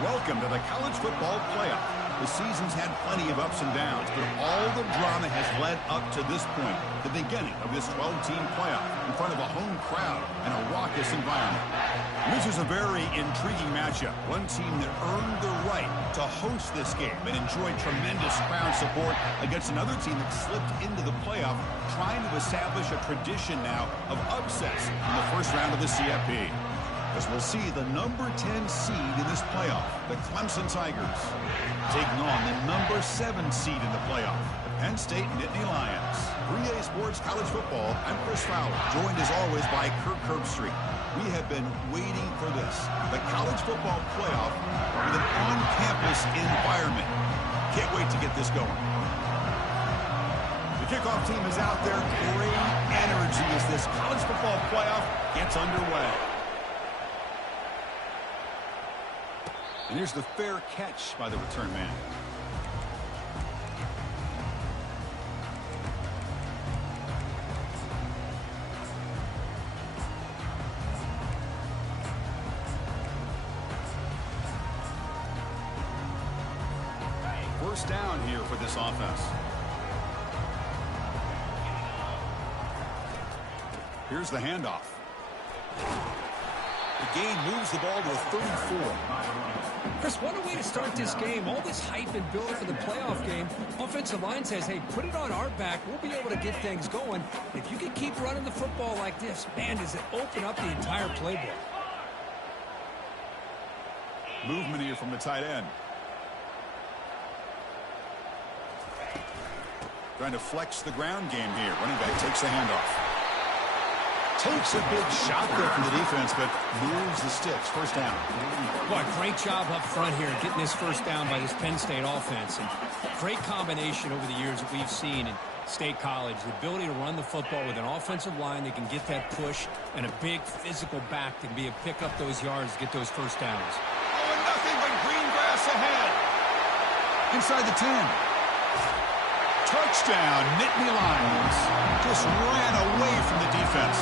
Welcome to the college football playoff. The season's had plenty of ups and downs, but all the drama has led up to this point, the beginning of this 12-team playoff in front of a home crowd and a raucous environment. This is a very intriguing matchup. One team that earned the right to host this game and enjoyed tremendous crowd support against another team that slipped into the playoff, trying to establish a tradition now of upsets in the first round of the CFP. As we'll see the number 10 seed in this playoff, the Clemson Tigers, taking on the number 7 seed in the playoff, the Penn State Nittany Lions. 3A Sports College Football, I'm Chris Fowler, joined as always by Kirk Herbstreit. We have been waiting for this, the college football playoff with an on-campus environment. Can't wait to get this going. The kickoff team is out there. Great energy as this college football playoff gets underway. And here's the fair catch by the return man. First down here for this offense. Here's the handoff. The gain moves the ball to a 34. Chris, what a way to start this game. All this hype and build for the playoff game. Offensive line says, hey, put it on our back. We'll be able to get things going. If you can keep running the football like this, man, does it open up the entire playbook. Movement here from the tight end. Trying to flex the ground game here. Running back takes the handoff. Takes a big shot there from the defense, but moves the sticks. First down. Boy, great job up front here getting this first down by this Penn State offense. And great combination over the years that we've seen in State College. The ability to run the football with an offensive line that can get that push and a big physical back that can be able to pick up those yards to get those first downs. Oh, and nothing but green grass ahead. Inside the 10. Touchdown, Nittany Lions. Just ran away from the defense.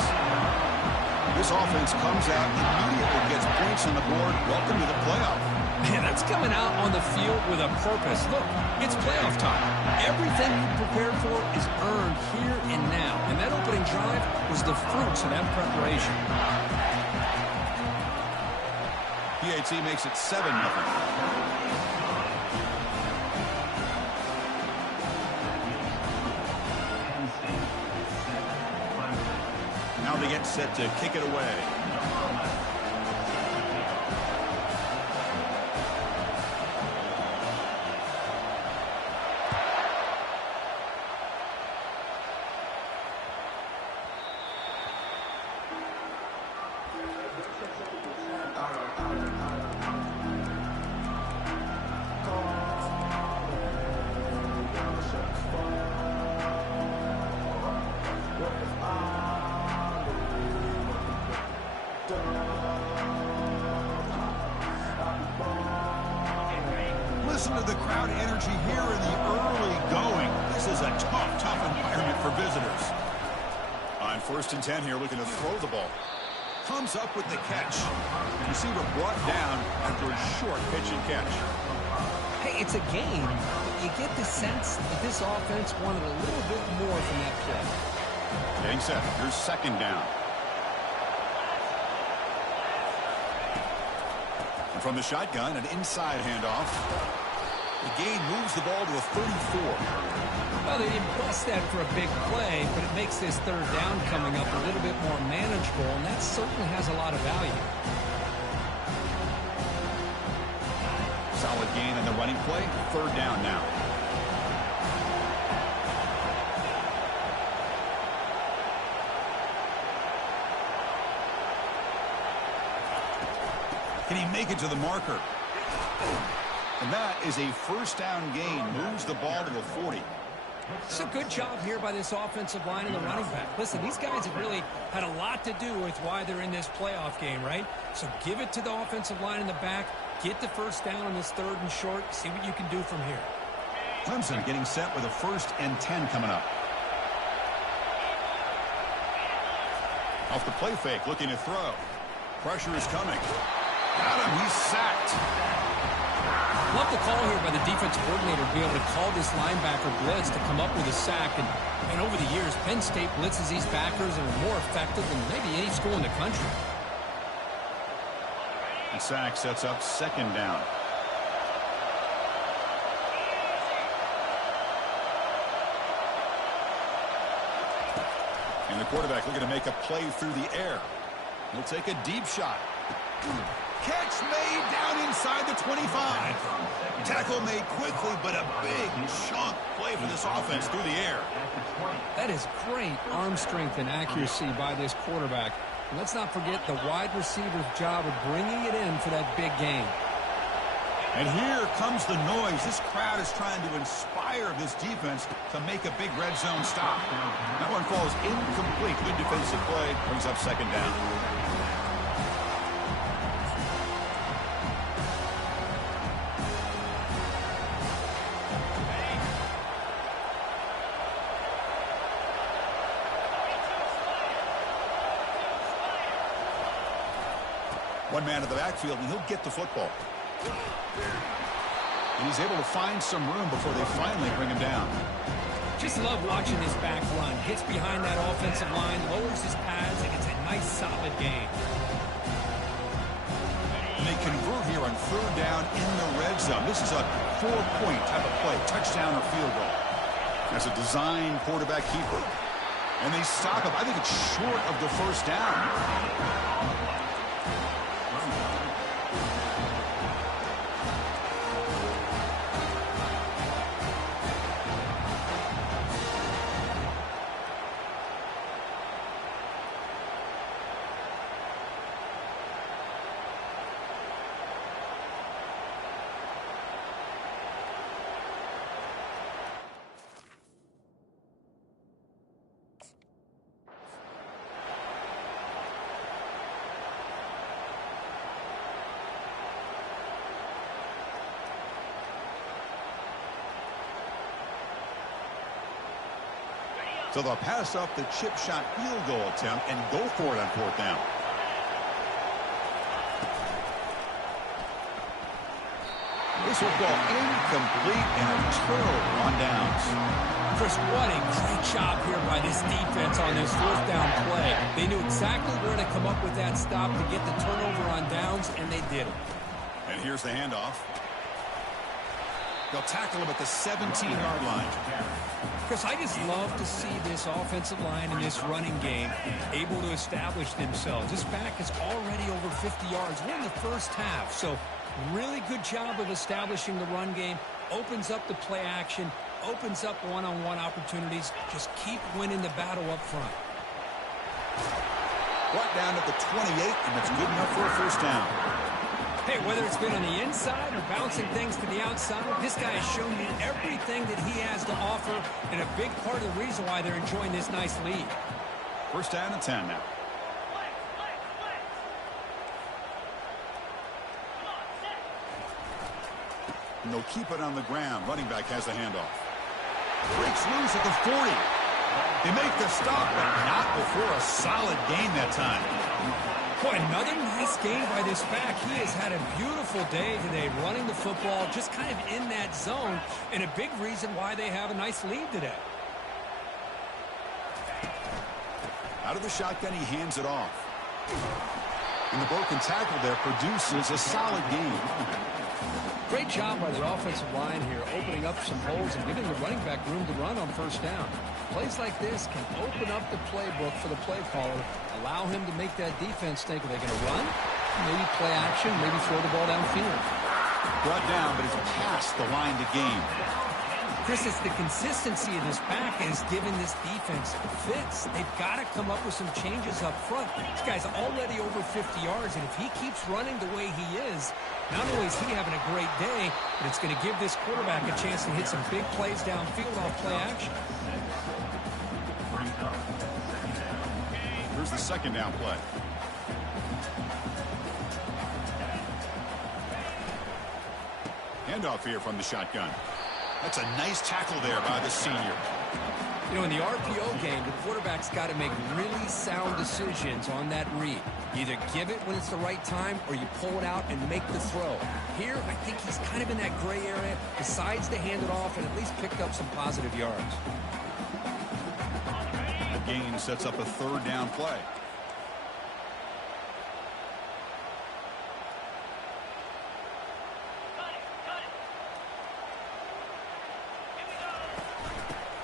This offense comes out, immediately gets points on the board. Welcome to the playoff. Man, that's coming out on the field with a purpose. Look, it's playoff time. Everything you prepared for is earned here and now. And that opening drive was the fruits of that preparation. PAT makes it 7-0. Now they get set to kick it away. Listen to the crowd energy here in the early going. This is a tough environment for visitors. On 1st and 10 here, looking to throw the ball. Comes up with the catch. Receiver brought down after a short pitch and catch. Hey, it's a game, but you get the sense that this offense wanted a little bit more from that play. Getting set. Here's 2nd down. And from the shotgun, an inside handoff. The gain moves the ball to a 34. Well, they didn't bust that for a big play, but it makes this 3rd down coming up a little bit more manageable, and that certainly has a lot of value. Solid gain in the running play. 3rd down now. Can he make it to the marker? And that is a 1st down gain. Moves the ball to the 40. It's a good job here by this offensive line and the running back. Listen, these guys have really had a lot to do with why they're in this playoff game, right? So give it to the offensive line in the back. Get the 1st down on this 3rd and short. See what you can do from here. Clemson getting set with a 1st and 10 coming up. Off the play fake, looking to throw. Pressure is coming. Got him. He's sacked. Love the call here by the defensive coordinator to be able to call this linebacker blitz to come up with a sack. And over the years, Penn State blitzes these backers and are more effective than maybe any school in the country. The sack sets up second down. And the quarterback looking to make a play through the air. He'll take a deep shot. Catch made down inside the 25. Tackle made quickly, but a big chunk play for this offense through the air. That is great arm strength and accuracy by this quarterback. And let's not forget the wide receiver's job of bringing it in for that big game. And here comes the noise. This crowd is trying to inspire this defense to make a big red zone stop. That one falls incomplete. Good defensive play. Brings up second down. One man in the backfield, and he'll get the football. And he's able to find some room before they finally bring him down. Just love watching this back run. Gets behind that offensive line, lowers his pads, and it's a nice, solid game. And they convert here on third down in the red zone. This is a 4-point type of play, touchdown or field goal. That's a design quarterback keeper. And they stop him. I think it's short of the first down. So they'll pass up the chip shot field goal attempt and go for it on fourth down. This will fall incomplete and a turnover on downs. Chris, what a great job here by this defense on this fourth down play. They knew exactly where to come up with that stop to get the turnover on downs, and they did it. And here's the handoff. They'll tackle him at the 17-yard line. Chris, I just love to see this offensive line in this running game able to establish themselves. This back is already over 50 yards. We're in the first half, so really good job of establishing the run game. Opens up the play action, opens up one-on-one opportunities. Just keep winning the battle up front. Brought down at the 28, and that's good enough for a first down. Hey, whether it's been on the inside or bouncing things to the outside, this guy has shown you everything that he has to offer, and a big part of the reason why they're enjoying this nice lead. First down and 10 now. And they'll keep it on the ground. Running back has the handoff. Breaks loose at the 40. They make the stop, but not before a solid gain that time. Boy, another nice game by this back. He has had a beautiful day today running the football, just kind of in that zone, and a big reason why they have a nice lead today. Out of the shotgun, he hands it off. And the broken tackle there produces a solid game. Great job by the offensive line here, opening up some holes and giving the running back room to run on first down. Plays like this can open up the playbook for the play caller, allow him to make that defense think, are they going to run? Maybe play action, maybe throw the ball downfield. Brought down, but it's past the line to gain. Chris, it's the consistency of this back has given this defense fits. They've got to come up with some changes up front. This guy's already over 50 yards, and if he keeps running the way he is, not only is he having a great day, but it's going to give this quarterback a chance to hit some big plays downfield off play action. Here's the second down play. Handoff here from the shotgun. That's a nice tackle there by the senior. You know, in the RPO game, the quarterback's got to make really sound decisions on that read. You either give it when it's the right time or you pull it out and make the throw. Here, I think he's kind of in that gray area, decides to hand it off and at least picked up some positive yards. The gain sets up a third down play.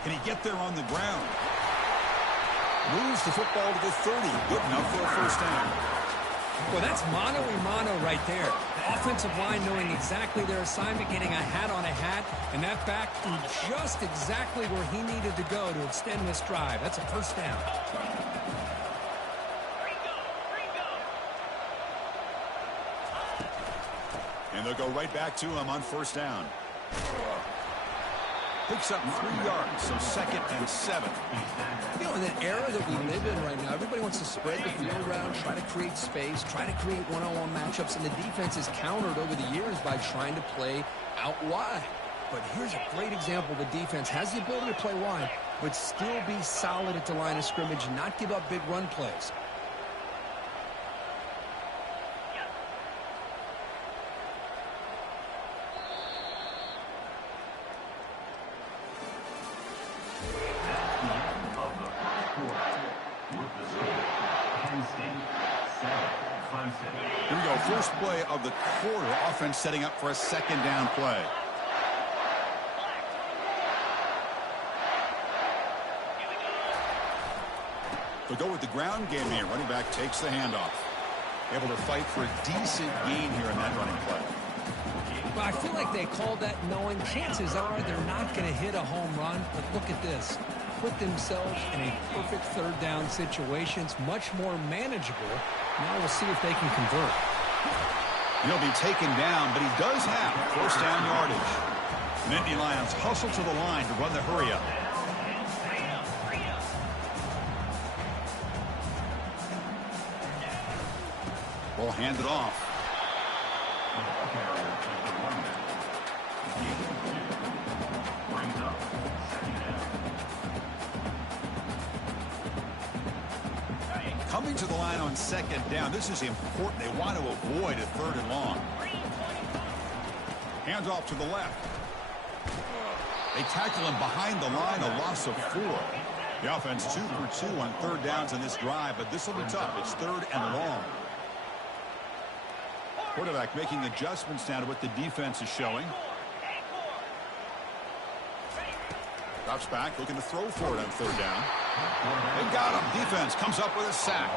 Can he get there on the ground? Moves the football to the 30. Good enough for a first down. Well, that's mano-a-mano right there. The offensive line knowing exactly their assignment, getting a hat on a hat, and that back threw just exactly where he needed to go to extend this drive. That's a first down. And they'll go right back to him on first down. Picks up 3 yards, so 2nd and 7. You know, in the era that we live in right now, everybody wants to spread the field around, try to create space, try to create one-on-one matchups, and the defense is countered over the years by trying to play out wide. But here's a great example. The defense has the ability to play wide, but still be solid at the line of scrimmage, not give up big run plays. Here we go. First play of the quarter. Offense setting up for a second down play. They'll go with the ground game here. Running back takes the handoff. Able to fight for a decent gain here in that running play. Well, I feel like they called that knowing chances are they're not going to hit a home run. But look at this. Put themselves in a perfect third down situation. It's much more manageable. Now we'll see if they can convert. He'll be taken down, but he does have first down yardage. Nittany Lions hustle to the line to run the hurry-up. Ball handed off. Coming to the line on second down. This is important. They want to avoid a third and long. Hands off to the left. They tackle him behind the line, a loss of 4. The offense 2 for 2 on third downs in this drive, but this will be tough. It's third and long. Quarterback making adjustments now to what the defense is showing. Drops back, looking to throw for it on third down. They got him. Defense comes up with a sack.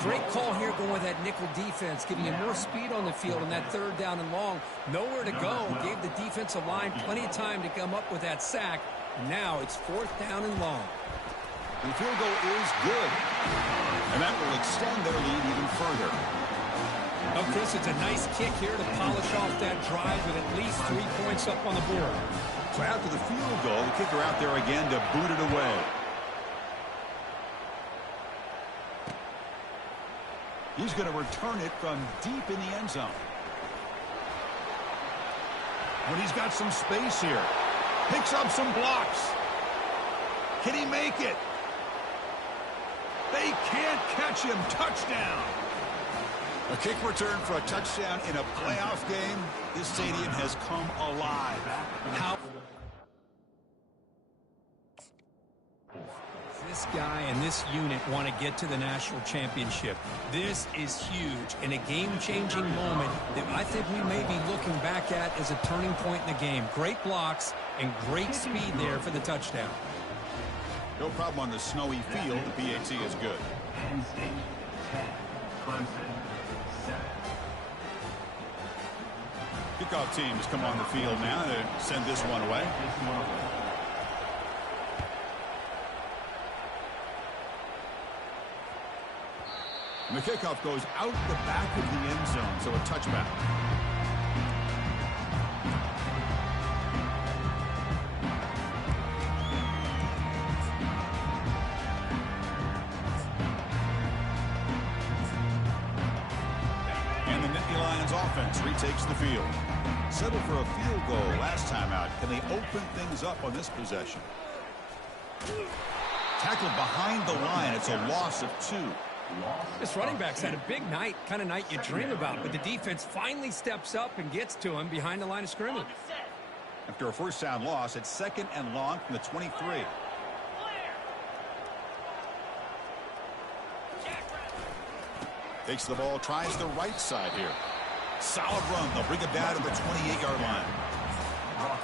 Great call here going with that nickel defense, giving you more speed on the field on that third down and long. Nowhere to go. Gave the defensive line plenty of time to come up with that sack. And now it's 4th down and long. The field goal is good. And that will extend their lead even further. Oh, Chris, it's a nice kick here to polish off that drive with at least 3 points up on the board. So after the field goal, the kicker out there again to boot it away. He's going to return it from deep in the end zone. When he's got some space here. Picks up some blocks. Can he make it? They can't catch him. Touchdown. A kick return for a touchdown in a playoff game. This stadium has come alive. How this guy and this unit want to get to the national championship. This is huge and a game-changing moment that I think we may be looking back at as a turning point in the game. Great blocks and great speed there for the touchdown. No problem on the snowy field. The PAT is good. Penn State 10, Clemson 7. Kickoff team has come on the field now to send this one away. And the kickoff goes out the back of the end zone, so a touchback. And the Nittany Lions offense retakes the field. Settled for a field goal last time out. Can they open things up on this possession? Tackled behind the line. It's a loss of 2. This running back's had a big night, kind of night you dream about, but the defense finally steps up and gets to him behind the line of scrimmage. After a first down loss, it's 2nd and long from the 23. Takes the ball, tries the right side here. Solid run. They'll bring it down to the 28-yard line.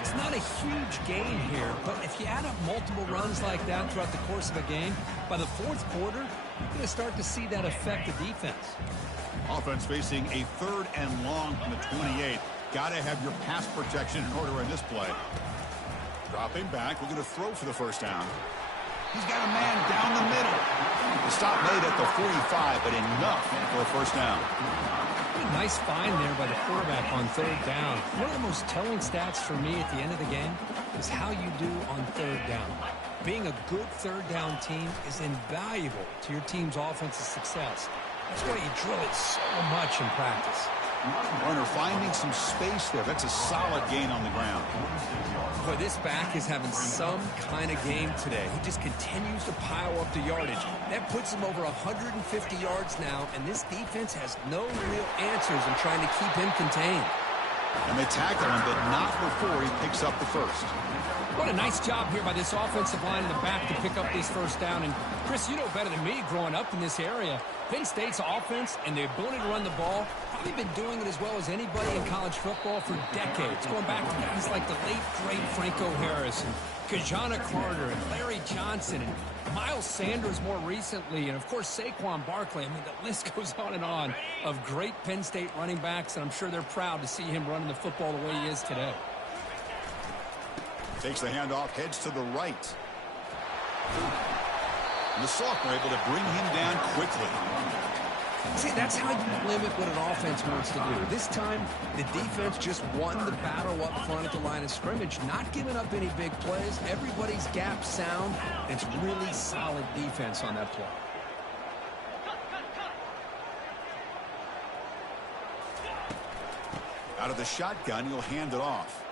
It's not a huge gain here, but if you add up multiple runs like that throughout the course of a game, by the 4th quarter, you're going to start to see that affect the defense. Offense facing a 3rd and long from the 28. Got to have your pass protection in order in this play. Dropping back, we're going to throw for the first down. He's got a man down the middle. The stop made at the 45, but enough for a first down. Nice find there by the quarterback on 3rd down. One of the most telling stats for me at the end of the game is how you do on 3rd down. Being a good 3rd down team is invaluable to your team's offensive success. That's why you drill it so much in practice. Runner finding some space there. That's a solid gain on the ground. Boy, this back is having some kind of game today. He just continues to pile up the yardage. That puts him over 150 yards now, and this defense has no real answers in trying to keep him contained. And they tackle him, but not before he picks up the first. What a nice job here by this offensive line in the back to pick up this first down. And, Chris, you know better than me growing up in this area, Penn State's offense and the ability to run the ball, probably been doing it as well as anybody in college football for decades, going back to guys like the late, great Franco Harris and Kajana Carter and Larry Johnson and Miles Sanders more recently, and, of course, Saquon Barkley. I mean, the list goes on of great Penn State running backs, and I'm sure they're proud to see him running the football the way he is today. Takes the handoff, heads to the right. And the sophomore able to bring him down quickly. See, that's how you limit what an offense wants to do. This time, the defense just won the battle up front at the line of scrimmage, not giving up any big plays. Everybody's gap sound. It's really solid defense on that play. Out of the shotgun, he'll hand it off.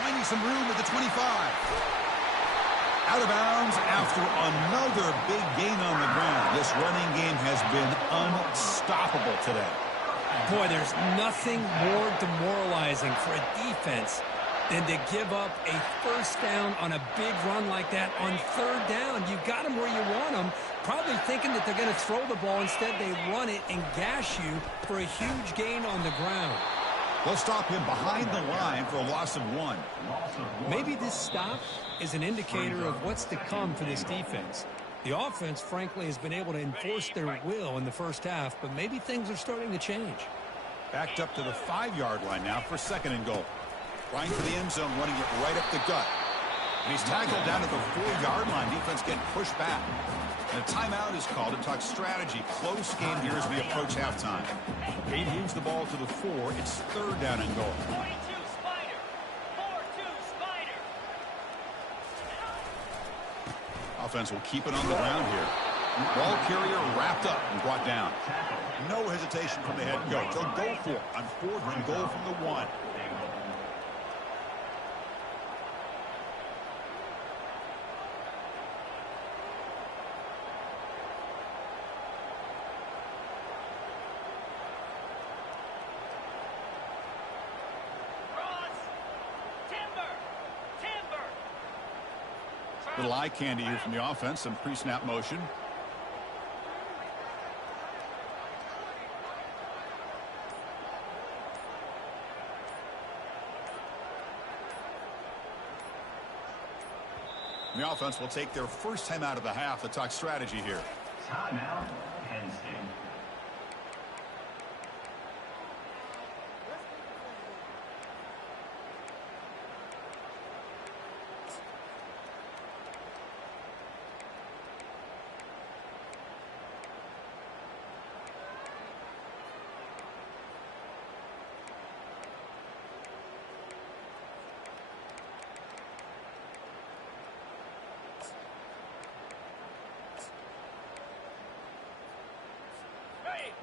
Finding some room at the 25. Out of bounds after another big gain on the ground. This running game has been unstoppable today. Boy, there's nothing more demoralizing for a defense than to give up a first down on a big run like that on 3rd down. You've got them where you want them, probably thinking that they're going to throw the ball. Instead, they run it and gash you for a huge gain on the ground. They'll stop him behind the line for a loss of 1. Maybe this stop is an indicator of what's to come for this defense. The offense, frankly, has been able to enforce their will in the first half, but maybe things are starting to change. Backed up to the 5-yard line now for 2nd and goal. Trying for the end zone, running it right up the gut. And he's tackled down to the 4-yard line. Defense getting pushed back. And a timeout is called to talk strategy. Close game here as we approach halftime. They moves the ball to the 4. It's 3rd down and goal. 42 Spider. 4-2 Spider. Offense will keep it on the ground here. Ball carrier wrapped up and brought down. No hesitation from the head coach. They'll go for it on 4th and goal from the 1. Little eye candy here from the offense. Some pre-snap motion. The offense will take their first time out of the half to talk strategy here. Timeout, Penn State.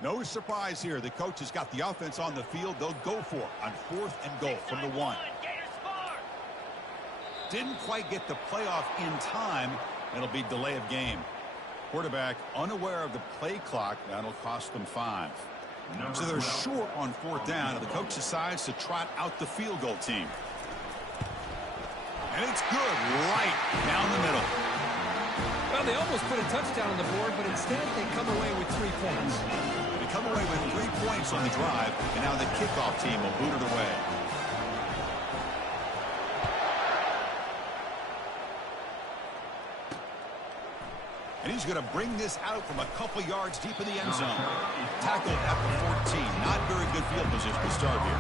No surprise here. The coach has got the offense on the field. They'll go for it on 4th and goal from the 1. Didn't quite get the playoff in time. It'll be delay of game. Quarterback unaware of the play clock. That'll cost them 5. So they're short on 4th down, and the coach decides to trot out the field goal team. And it's good right down the middle. Well, they almost put a touchdown on the board, but instead they come away with 3 points. They come away with 3 points on the drive, and now the kickoff team will boot it away. And he's going to bring this out from a couple yards deep in the end zone. Tackled at the 14. Not very good field position to start here.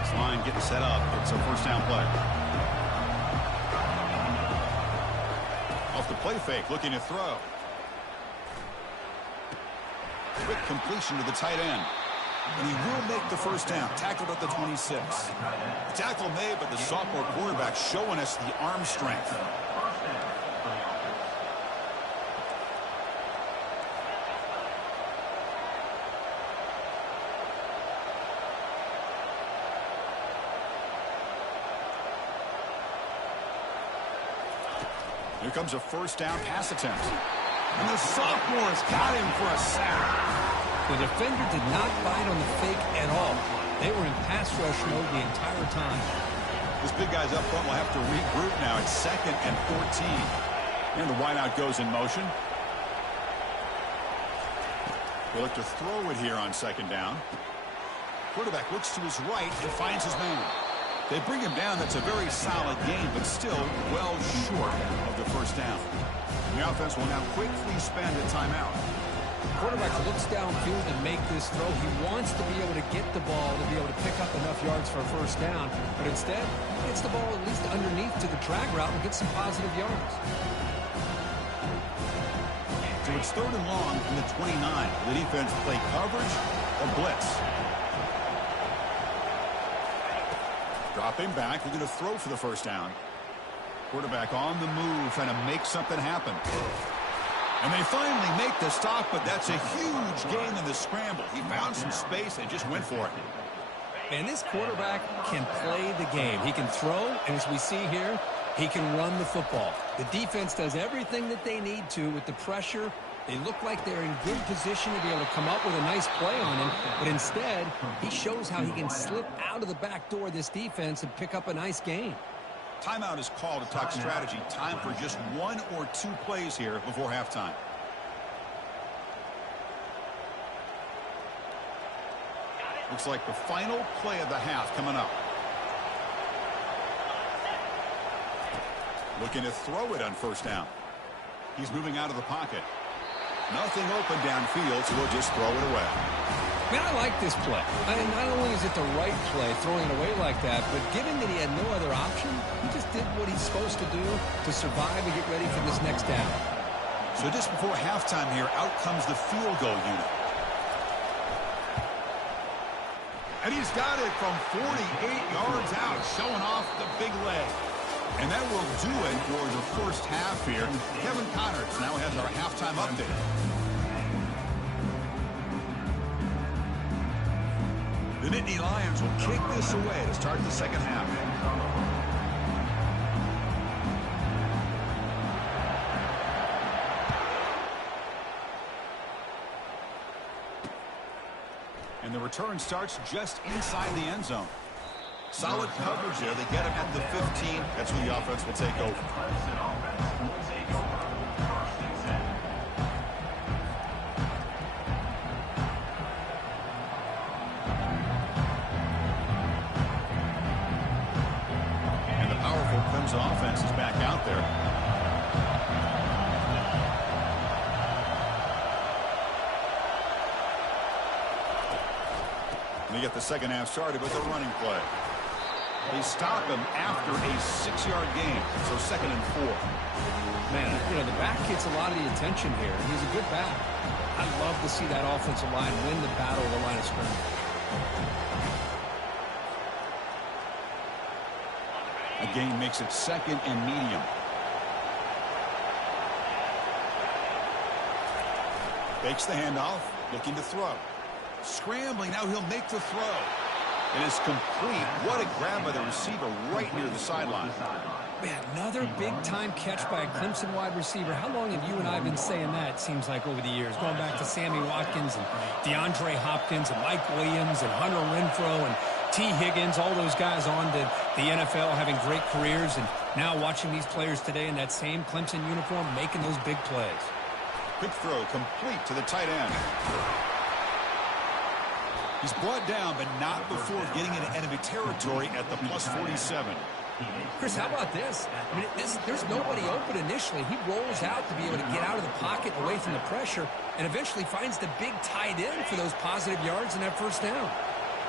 This line getting set up. It's a 1st down play. Off the play fake, looking to throw. Quick completion to the tight end. And he will make the 1st down. Tackled at the 26. The tackle made, but the sophomore quarterback showing us the arm strength. Here comes a 1st down pass attempt. And the sophomore's got him for a sack. The defender did not bite on the fake at all. They were in pass rush mode the entire time. This big guy's up front will have to regroup now. It's 2nd and 14. And the wideout goes in motion. They'll look to throw it here on 2nd down. Quarterback looks to his right and finds his man. They bring him down. That's a very solid game, but still well short of the 1st down. The offense will now quickly spend a timeout. Quarterback looks downfield and make this throw. He wants to be able to get the ball to be able to pick up enough yards for a 1st down, but instead he gets the ball at least underneath to the drag route and gets some positive yards. So it's 3rd and long from the 29. The defense play coverage or blitz. Dropping back, looking to throw for the 1st down. Quarterback on the move, trying to make something happen. And they finally make the stop, but that's a huge gain in the scramble. He found some space and just went for it. And this quarterback can play the game. He can throw, and as we see here, he can run the football. The defense does everything that they need to with the pressure. They look like they're in good position to be able to come up with a nice play on him, but instead, he shows how he can slip out of the back door of this defense and pick up a nice gain. Timeout is called to talk strategy. Time for just 1 or 2 plays here before halftime. Looks like the final play of the half coming up. Looking to throw it on 1st down. He's moving out of the pocket. Nothing open downfield, so we'll just throw it away. Man, I like this play. I mean, not only is it the right play, throwing it away like that, but given that he had no other option, he just did what he's supposed to do to survive and get ready for this next down. So just before halftime here, out comes the field goal unit. And he's got it from 48 yards out, showing off the big leg. And that will do it for the 1st half here. Kevin Connors now has our halftime update. The Nittany Lions will kick this away to start the 2nd half. And the return starts just inside the end zone. Solid coverage there. They get him at the 15. That's where the offense will take over. And the powerful Clemson offense is back out there. And they get the 2nd half started with a running play. They stop him after a 6-yard gain, so 2nd and 4. Man, you know, the back gets a lot of the attention here. He's a good back. I'd love to see that offensive line win the battle of the line of scrimmage. A gain makes it 2nd and medium. Fakes the handoff, looking to throw. Scrambling, now he'll make the throw. It is complete. What a grab by the receiver right near the sideline. Man, another big-time catch by a Clemson wide receiver. How long have you and I been saying that, it seems like, over the years? Going back to Sammy Watkins and DeAndre Hopkins and Mike Williams and Hunter Renfrow and T. Higgins, all those guys on to the NFL having great careers, and now watching these players today in that same Clemson uniform making those big plays. Quick throw complete to the tight end. He's brought down, but not before getting into enemy territory at the plus 47. Chris, how about this? I mean, there's nobody open initially. He rolls out to be able to get out of the pocket away from the pressure and eventually finds the big tight end for those positive yards in that first down.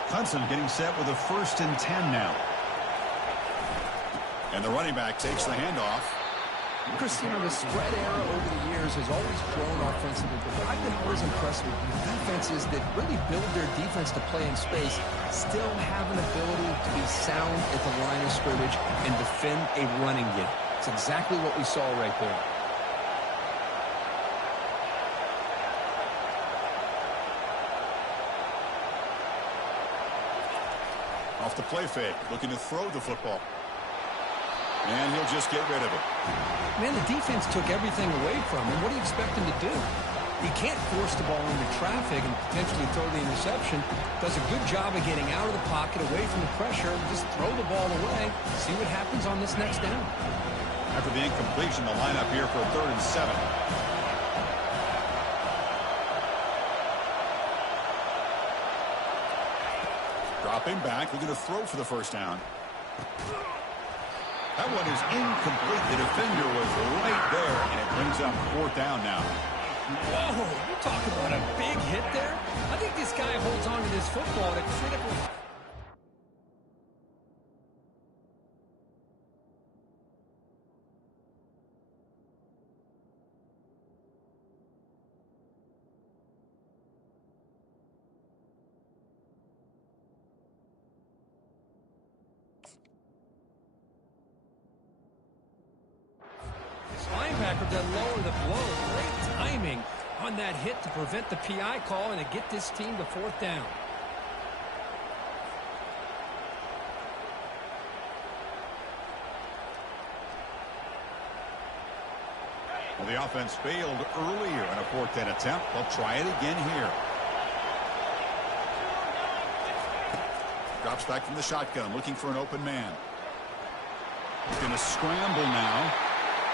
Clemson getting set with a 1st and 10 now. And the running back takes the handoff. Chris, you know, the spread era over the years has always grown offensively, but what I've been always impressed with defenses that really build their defense to play in space still have an ability to be sound at the line of scrimmage and defend a running game. It's exactly what we saw right there. Off the play fake, looking to throw the football. And he'll just get rid of it. Man, the defense took everything away from him. What do you expect him to do? He can't force the ball into traffic and potentially throw the interception. Does a good job of getting out of the pocket, away from the pressure, and just throw the ball away. See what happens on this next down. After the incompletion, the lineup here for a 3rd and 7. Dropping back, looking to throw for the first down. That one is incomplete. The defender was right there, and it brings up 4th down now. Whoa, you're talking about a big hit there? I think this guy holds on to this football at a critical... Linebacker to lower the blow. Great timing on that hit to prevent the PI call and to get this team to 4th down. Well, the offense failed earlier in a 4th down attempt. They'll try it again here. Drops back from the shotgun, looking for an open man. He's going to scramble now.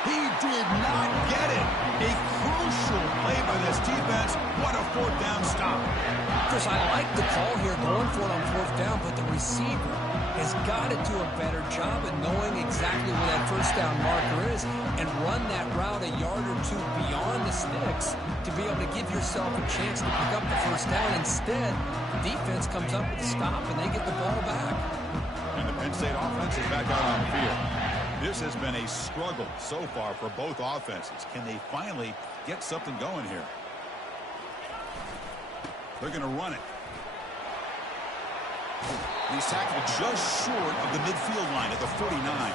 He did not get it. A crucial play by this defense. What a 4th down stop. Chris, I like the call here going for it on 4th down, but the receiver has got to do a better job of knowing exactly where that first down marker is and run that route a yard or two beyond the sticks to be able to give yourself a chance to pick up the first down. Instead, the defense comes up with a stop and they get the ball back. And the Penn State offense is back out on the field. This has been a struggle so far for both offenses. Can they finally get something going here? They're going to run it. He's tackled just short of the midfield line at the 49.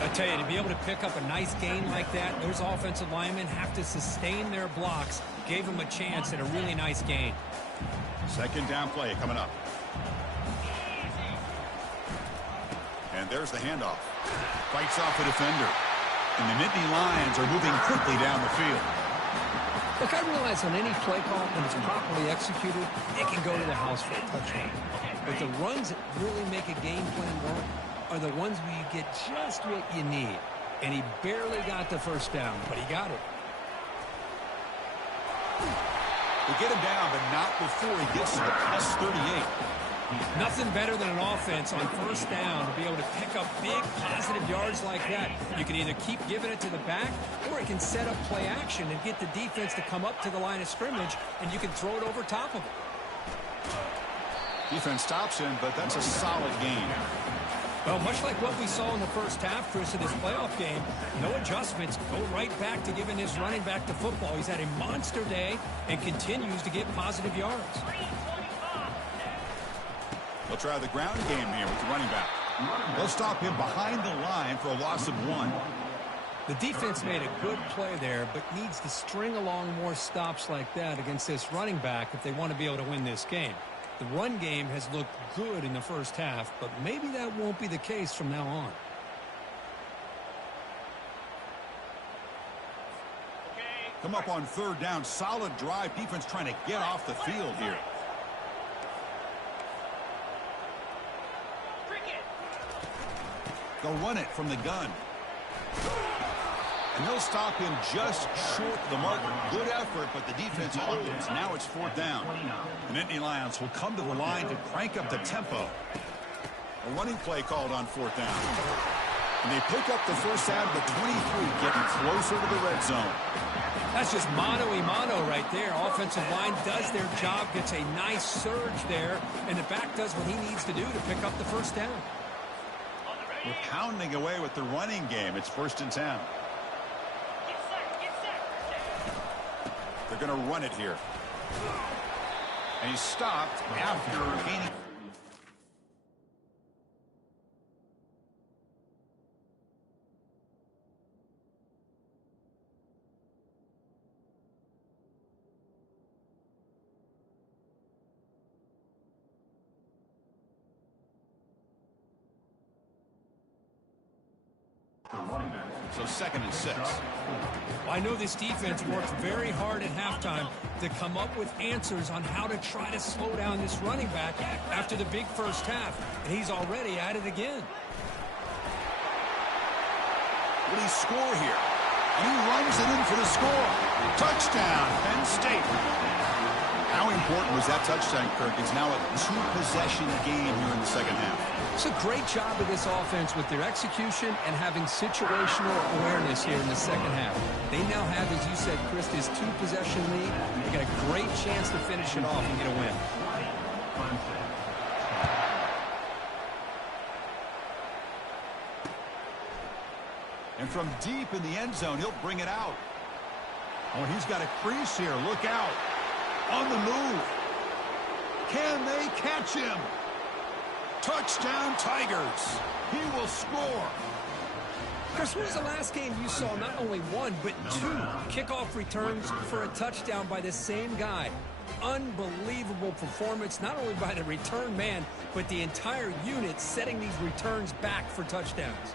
I tell you, to be able to pick up a nice gain like that, those offensive linemen have to sustain their blocks. Gave them a chance at a really nice gain. 2nd down play coming up. And there's the handoff. Fights off the defender. And the Nittany Lions are moving quickly down the field. Look, I realize on any play call, when it's properly executed, it can go to the house for a touchdown. But the runs that really make a game plan work are the ones where you get just what you need. And he barely got the first down, but he got it. We get him down, but not before he gets to the plus 38. Nothing better than an offense on first down to be able to pick up big positive yards like that. You can either keep giving it to the back, or it can set up play action and get the defense to come up to the line of scrimmage, and you can throw it over top of it. Defense stops him, but that's a solid gain. Well, much like what we saw in the first half, Chris, of this playoff game, no adjustments. Go right back to giving this running back the football. He's had a monster day and continues to get positive yards. They'll try the ground game here with the running back. They'll stop him behind the line for a loss of 1. The defense made a good play there, but needs to string along more stops like that against this running back if they want to be able to win this game. The run game has looked good in the first half, but maybe that won't be the case from now on. Come up on third down. Solid drive. Defense trying to get off the field here. They'll run it from the gun. And he'll stop him just short of the marker. Good effort, but the defense holds. Now it's fourth down. The Nittany Lions will come to the line to crank up the tempo. A running play called on fourth down. And they pick up the first out of the 23, getting closer to the red zone. That's just mano-a-mano right there. Offensive line does their job, gets a nice surge there, and the back does what he needs to do to pick up the first down. We're pounding away with the running game. It's 1st and 10. They're going to run it here. And he's stopped after gaining. So 2nd and 6. I know this defense worked very hard at halftime to come up with answers on how to try to slow down this running back after the big first half. And he's already at it again. Will he score here? And he runs it in for the score. Touchdown, Penn State. How important was that touchdown, Kirk? It's now a 2-possession game here in the second half. It's a great job of this offense with their execution and having situational awareness here in the second half. They now have, as you said, Chris, this 2-possession lead. They got a great chance to finish it off and get a win. And from deep in the end zone, he'll bring it out. Oh, he's got a crease here. Look out. On the move. Can they catch him? Touchdown, Tigers. He will score. Chris, when was the last game you saw not only one, but 2 kickoff returns for a touchdown by the same guy? Unbelievable performance, not only by the return man, but the entire unit setting these returns back for touchdowns.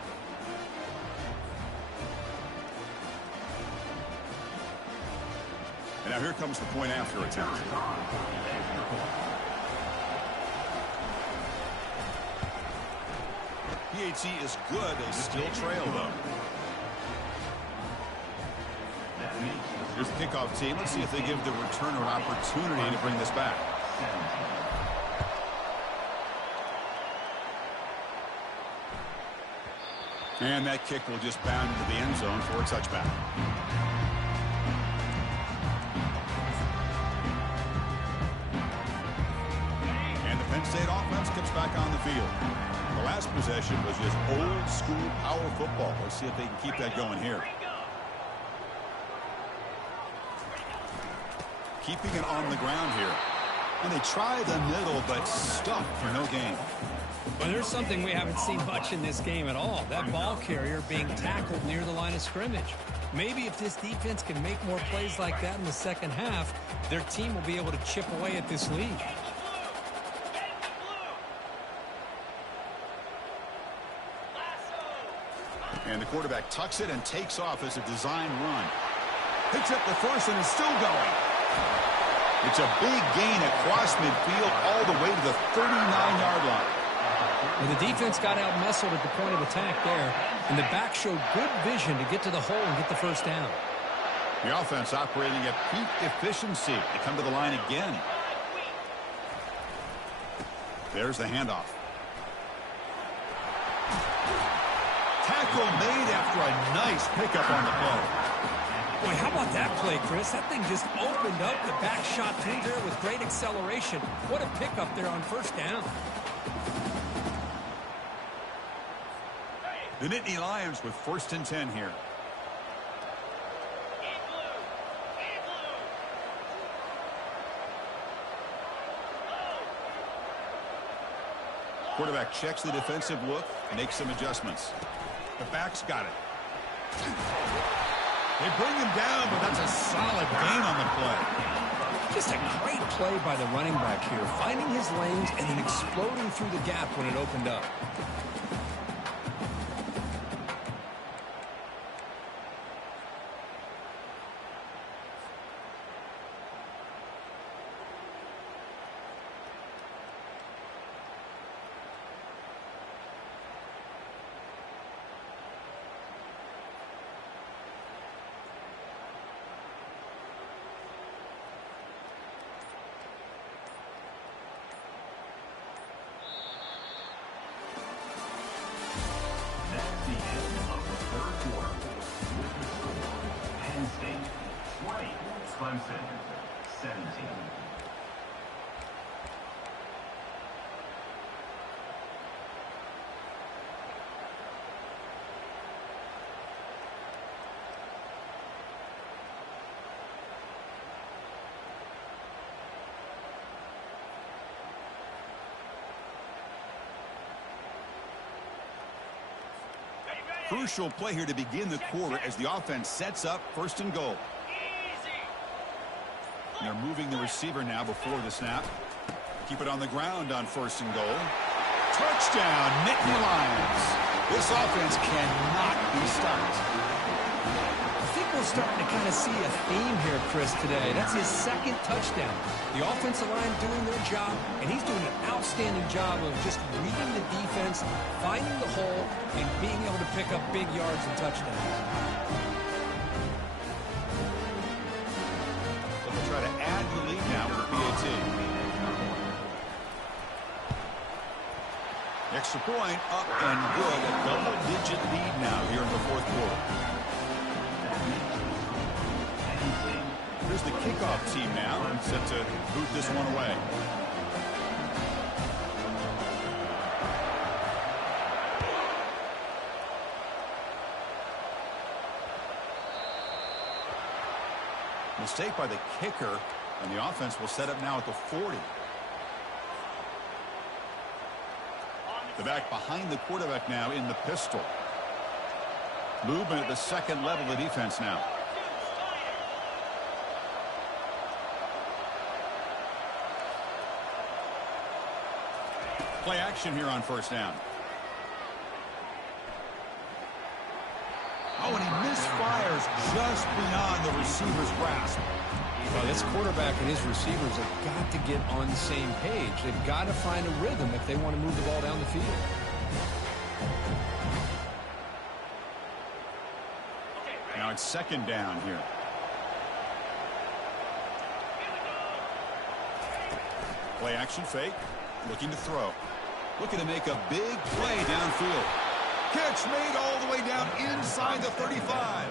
And now here comes the point after attempt. PHC is good. They still trail, though. Here's the kickoff team. Let's see if they give the returner an opportunity to bring this back. And that kick will just bound into the end zone for a touchback. And the Penn State offense comes back on the field. The last possession was just old school power football. Let's see if they can keep that going here. Keeping it on the ground here. And they try the middle, but stuck for no gain. Well, there's something we haven't seen much in this game at all. That ball carrier being tackled near the line of scrimmage. Maybe if this defense can make more plays like that in the second half, their team will be able to chip away at this lead. And the quarterback tucks it and takes off as a design run. Picks up the first and is still going. It's a big gain across midfield all the way to the 39-yard line. Well, the defense got out-muscled at the point of attack there, and the back showed good vision to get to the hole and get the first down. The offense operating at peak efficiency. They come to the line again. There's the handoff. Tackle made after a nice pickup on the play. Boy, how about that play, Chris? That thing just opened up. The back shot through there with great acceleration. What a pickup there on first down. The Nittany Lions with 1st and 10 here. Quarterback checks the defensive look, makes some adjustments. The back's got it. They bring him down, but that's a solid gain on the play. Just a great play by the running back here, finding his lanes and then exploding through the gap when it opened up. That's the end of the third quarter. With the score, Penn State 20, Clemson 17. Crucial play here to begin the quarter as the offense sets up 1st and goal. And they're moving the receiver now before the snap. Keep it on the ground on 1st and goal. Touchdown, Nittany Lions. This offense cannot be stopped. I think we're starting to kind of see a theme here, Chris, today. That's his 2nd touchdown. The offensive line doing their job, and he's doing an outstanding job of just reading the defense, finding the hole, and being able to pick up big yards and touchdowns. So they'll try to add the lead now with the PAT. Extra point up and good. A double-digit lead now here in the 4th quarter. Here's the kickoff team now, set to boot this one away. Mistake by the kicker, and the offense will set up now at the 40. The back behind the quarterback now in the pistol. Movement at the 2nd level of defense now. Play action here on 1st down. Oh, and he misfires just beyond the receiver's grasp. Well, this quarterback and his receivers have got to get on the same page. They've got to find a rhythm if they want to move the ball down the field. Now it's 2nd down here. Play action fake. Looking to throw. Looking to make a big play downfield. Catch made all the way down inside the 35.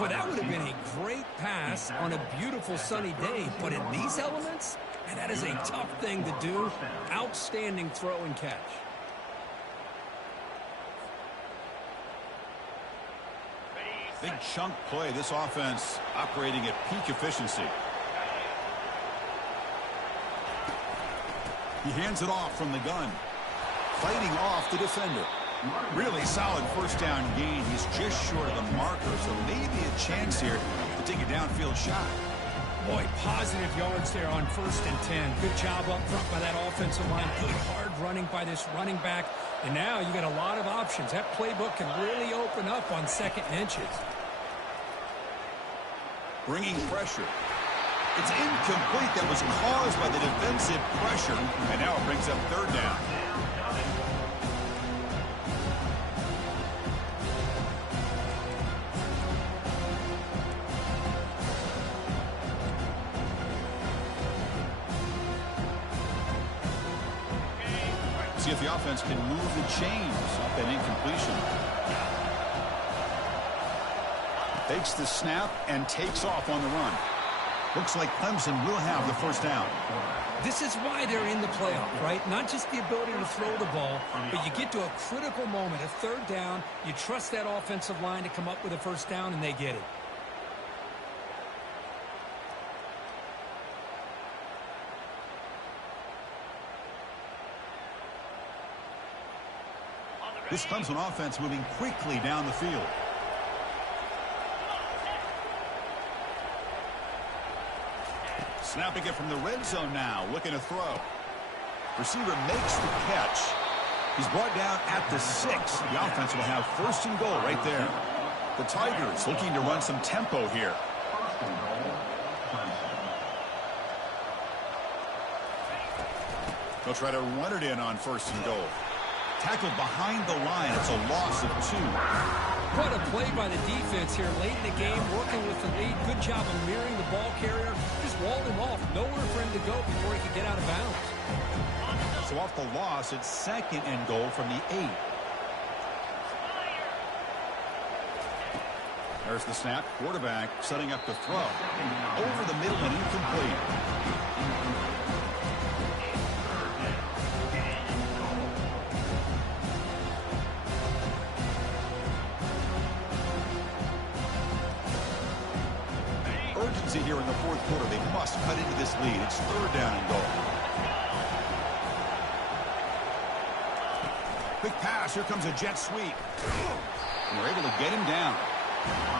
Well, that would have been a great pass on a beautiful sunny day, but in these elements, and that is a tough thing to do. Outstanding throw and catch. Big chunk play. This offense operating at peak efficiency. He hands it off from the gun. Fighting off the defender. Really solid 1st down gain. He's just short of the marker, so maybe a chance here to take a downfield shot. Boy, positive yards there on 1st and 10. Good job up front by that offensive line. Good hard running by this running back. And now you got a lot of options. That playbook can really open up on 2nd and inches. Bringing pressure. It's incomplete. That was caused by the defensive pressure. And now it brings up 3rd down. See if the offense can move the chains off that incompletion. Takes the snap and takes off on the run. Looks like Clemson will have the 1st down. This is why they're in the playoff, right? Not just the ability to throw the ball, but you get to a critical moment, a 3rd down. You trust that offensive line to come up with a 1st down, and they get it. This Clemson offense moving quickly down the field. Snapping it from the red zone now, looking to throw. Receiver makes the catch. He's brought down at the 6. The offense will have first and goal right there. The Tigers looking to run some tempo here. They'll try to run it in on first and goal. Tackled behind the line. It's a loss of 2. What a play by the defense here late in the game, working with the lead. Good job of mirroring the ball carrier. Just walled him off. Nowhere for him to go before he could get out of bounds. So off the loss, it's second and goal from the 8. There's the snap. Quarterback setting up the throw. Over the middle and incomplete. Urgency here in the fourth quarter. They must cut into this lead. It's third down and goal. Quick pass. Here comes a jet sweep. And they're able to get him down.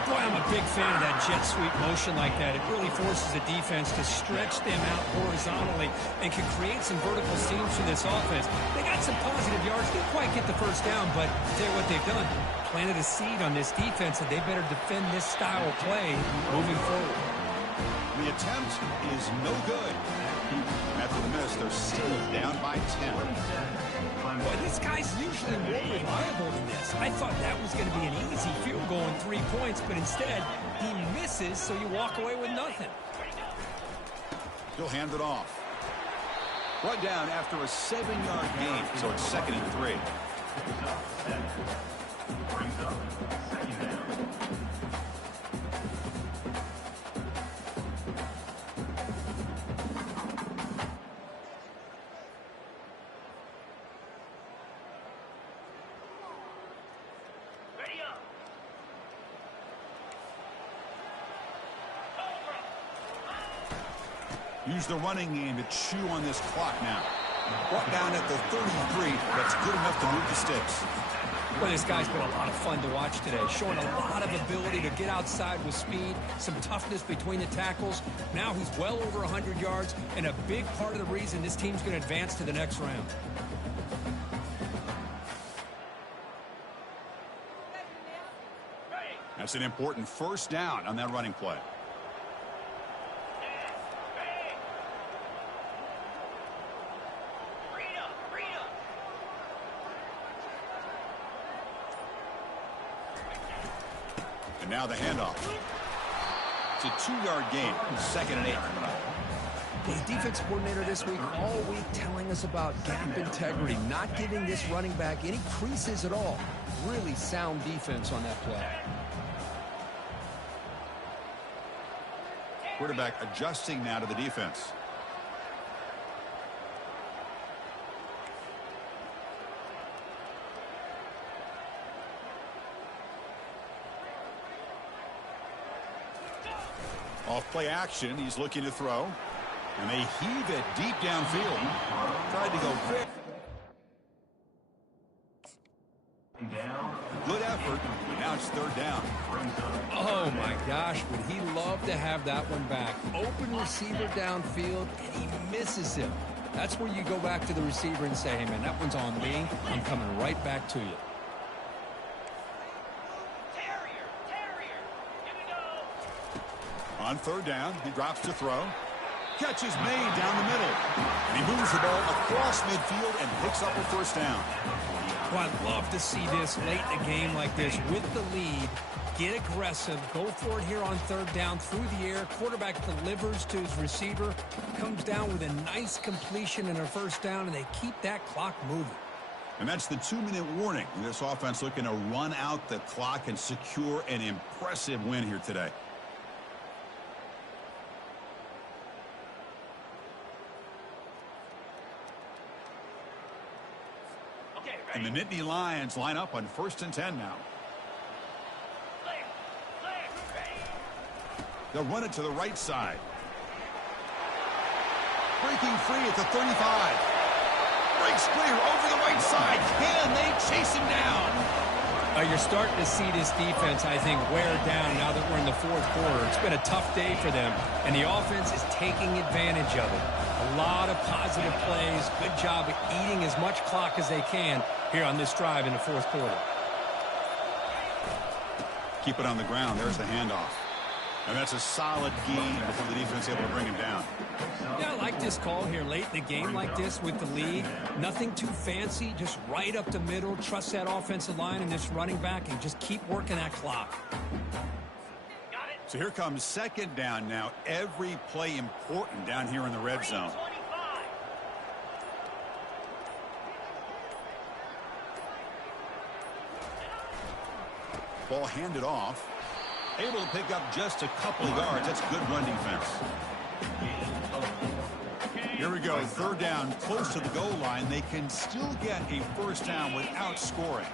Boy, I'm a big fan of that jet sweep motion like that. It really forces the defense to stretch them out horizontally and can create some vertical seams for this offense. They got some positive yards. Didn't quite get the first down, but I'll tell you what they've done. Planted a seed on this defense that they better defend this style of play moving forward. The attempt is no good. After the miss, they're still down by 10. Boy, this guy's usually more reliable than this. I thought that was going to be an easy field goal in 3 points, but instead, he misses, so you walk away with nothing. He'll hand it off. Brought down after a 7-yard gain, so it's second and 3. Brings up second down. Use the running game to chew on this clock now. Brought down at the 33. That's good enough to move the sticks. Well, this guy's been a lot of fun to watch today, showing a lot of ability to get outside with speed, some toughness between the tackles. Now he's well over 100 yards, and a big part of the reason this team's going to advance to the next round. That's an important first down on that running play. And now the handoff. It's a 2-yard gain. Second and 8 coming up. The defense coordinator this week all week telling us about gap integrity, not giving this running back any creases at all. Really sound defense on that play. Quarterback adjusting now to the defense. Off play action, he's looking to throw. And they heave it deep downfield. Tried to go quick. Good effort, but now it's third down. Oh, my gosh, would he love to have that one back. Open receiver downfield, and he misses him. That's where you go back to the receiver and say, hey, man, that one's on me. I'm coming right back to you. On third down, he drops to throw. Catch is made down the middle. And he moves the ball across midfield and picks up a first down. Well, I'd love to see this late in a game like this with the lead. Get aggressive. Go for it here on third down through the air. Quarterback delivers to his receiver. Comes down with a nice completion and a first down, and they keep that clock moving. And that's the 2-minute warning. This offense looking to run out the clock and secure an impressive win here today. And the Nittany Lions line up on 1st and 10 now. They'll run it to the right side. Breaking free at the 35. Breaks clear over the right side. Can they chase him down? You're starting to see this defense, I think, wear down now that we're in the fourth quarter. It's been a tough day for them, and the offense is taking advantage of it. A lot of positive plays. Good job of eating as much clock as they can here on this drive in the fourth quarter. Keep it on the ground. There's the handoff. And that's a solid gain before the defense able to bring him down. Yeah, I like this call here late in the game like this with the lead. Nothing too fancy, just right up the middle. Trust that offensive line and this running back and just keep working that clock. So here comes second down now. Every play important down here in the red zone. Ball handed off. Able to pick up just a couple of yards. That's good run defense. Here we go. Third down, close to the goal line. They can still get a first down without scoring.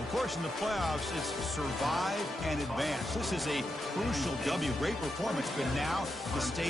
Of course, in the playoffs, it's survive and advance. This is a crucial W. Great performance, but now the state